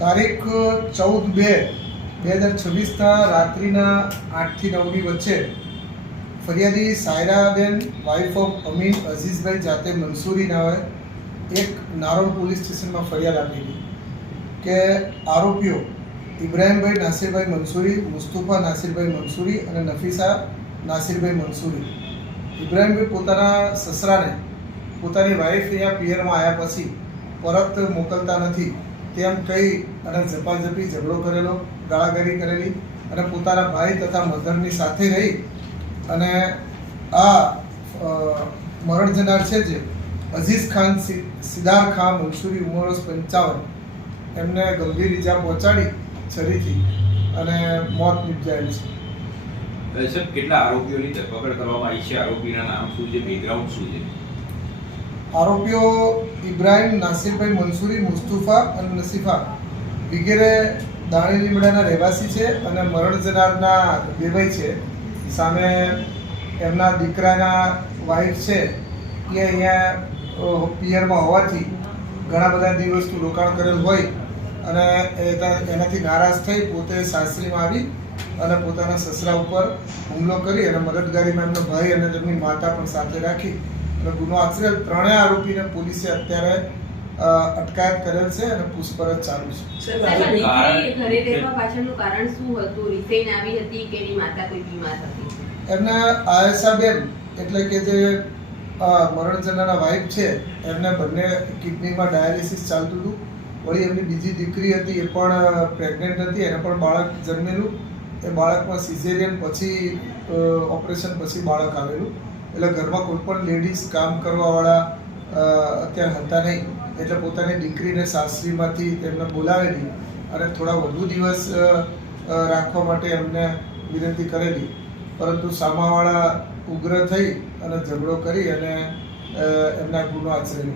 તારીખ ચૌદ બે બે હજાર છવ્વીસના રાત્રિના આઠથી નવની વચ્ચે ફરિયાદી સાયરાબેન વાઇફ ઓફ અમીન અઝીઝભાઈ જાતે મંસૂરી નાવે એક નારોલ પોલીસ સ્ટેશનમાં ફરિયાદ આપેલી કે આરોપીઓ ઇબ્રાહીમભાઈ નાસિરભાઈ મંસૂરી, મુસ્તુફા નાસિરભાઈ મંસૂરી અને નફીસા નાસિરભાઈ મંસૂરી. ઇબ્રાહીમભાઈ પોતાના સસરાને પોતાની વાઈફ અહીંયા પિયરમાં આવ્યા પછી પરત મોકલતા નથી. તેમ કહી અને ઝપાઝપી ઝઘડો કરેલો, ગાળાગારી કરેલી અને પોતાના ભાઈ તથા મધરની સાથે રહી અને આ મરણ જનાર છે જે અઝીઝ ખાન સિદ્ધાર ખાન, મંસૂરી ઉમરસ પંચાવન. એમને ગંભીર ઈજા પહોંચાડી છરીથી અને મોત નિપજાયેલ છે. કેટલા આરોપીઓની ધરપકડ કરવામાં આવી છે? આરોપીના નામ શું છે? બેકગ્રાઉન્ડ શું છે? આરોપીઓ ઇબ્રાહિમ નાસિરભાઈ મનસુરી મુસ્તુફા અને નસીફા વગેરે દાણી લીમડાના રહેવાસી છે અને મરણ જનારના બેભાઈ છે. સામે એમના દીકરાના વાઇફ છે. એ અહીંયા પિયરમાં હોવાથી ઘણા બધા દિવસનું રોકાણ કરેલ હોય અને એનાથી નારાજ થઈ પોતે સાસરીમાં આવી અને પોતાના સસરા ઉપર હુમલો કરી અને મદદગારીમાં એમનો ભાઈ અને તેમની માતા પણ સાથે રાખી અને ગુનો. આચરેલ ત્રણેય આરોપીને પોલીસે અત્યારે અટકાયત કરેલ છે અને પૂછપરછ ચાલુ છે. સાહેબ, આ કારણ- દીકરી ઘરે રહેવા પાછળનું કારણ શું હતું? રિસાઈને આવી હતી કે એની માતા કોઈ બીમાર હતી? એમને આયસાબેન એટલે કે જે મરણ વાઈફ છે એમને બંને કિડનીમાં ડાયાલિસિસ ચાલતું હતું. વળી એમની બીજી દીકરી હતી એ પણ પ્રેગ્નન્ટ હતી. એને પણ બાળક જન્મેલું. એ બાળકમાં સિઝેરિયન પછી ઓપરેશન પછી બાળક આવેલું. એટલે ઘરમાં કોઈ પણ લેડીઝ કામ કરવાવાળા અત્યારે હતા નહીં, એટલે પોતાની દીકરીને સાસરીમાંથી તેમને બોલાવેલી અને થોડા વધુ દિવસ રાખવા માટે એમને વિનંતી કરેલી. પરંતુ સામાવાળા ઉગ્ર થઈ અને ઝઘડો કરી અને એમના ગુનો આચરેલો.